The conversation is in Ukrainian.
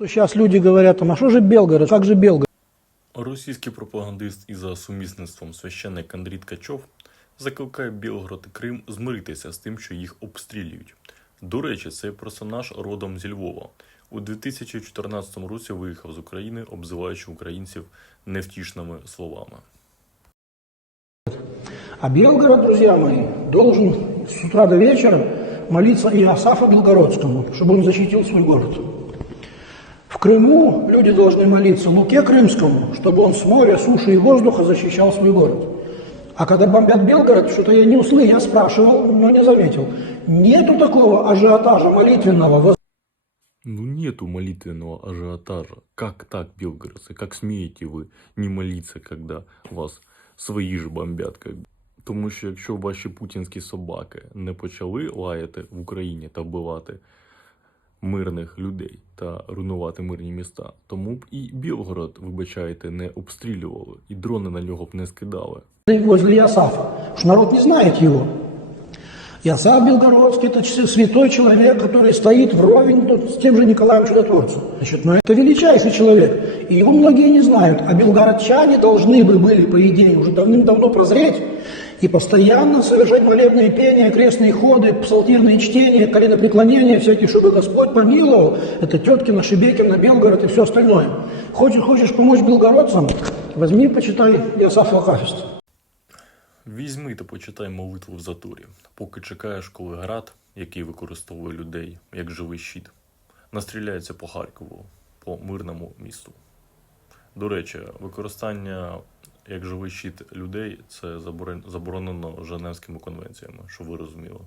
Сейчас люди говорят, а что же Белгород, как же Белгород? Російський пропагандист і за сумісництвом священник Андрій Ткачов закликає Білгород і Крим змиритися з тим, що їх обстрілюють. До речі, цей персонаж родом зі Львова. У 2014 році виїхав з України, обзиваючи українців невтішними словами. А Белгород, друзья мои, должен с утра до вечера молиться Иосафу Белгородскому, чтобы он защитил свой город. В Крыму люди должны молиться Луке Крымскому, чтобы он с моря, суши и воздуха защищал свой город. А когда бомбят Белгород, что-то я не услышал, я спрашивал, но не заметил. Нету такого ажиотажа молитвенного, Ну нету молитвенного ажиотажа. Как так, белгородцы? Как смеете ви не молиться, когда вас свої ж бомбять? Как... бы? Тому що якщо ваші путінські собаки не почали лаяти в Україні та вбивати мирних людей та руйнувати мирні міста, тому б і Білгород, вибачайте, не обстрілювали, і дрони на нього б не скидали. возле Иосафа. Потому что народ не знает его. Иосаф Белгородский – это ч- святой человек, который стоит вровень ну, с тем же Николаем Чудотворцем. Значит, но это величайший человек, и его многие не знают. А белгородчане должны бы были, по идее, уже давным-давно прозреть и постоянно совершать молебные пения, крестные ходы, псалтирные чтения, коленопреклонения всякие, чтобы Господь помиловал. Это Теткина, Шебекина, Белгород и все остальное. Хочешь, хочешь помочь белгородцам, возьми, почитай Иосафа Акафиста. Візьми та почитай молитву в заторі, поки чекаєш, коли град, який використовує людей як живий щит, настріляється по Харкову, по мирному місту. До речі, використання як живий щит людей це заборон- заборонено Женевськими конвенціями, щоб ви розуміли.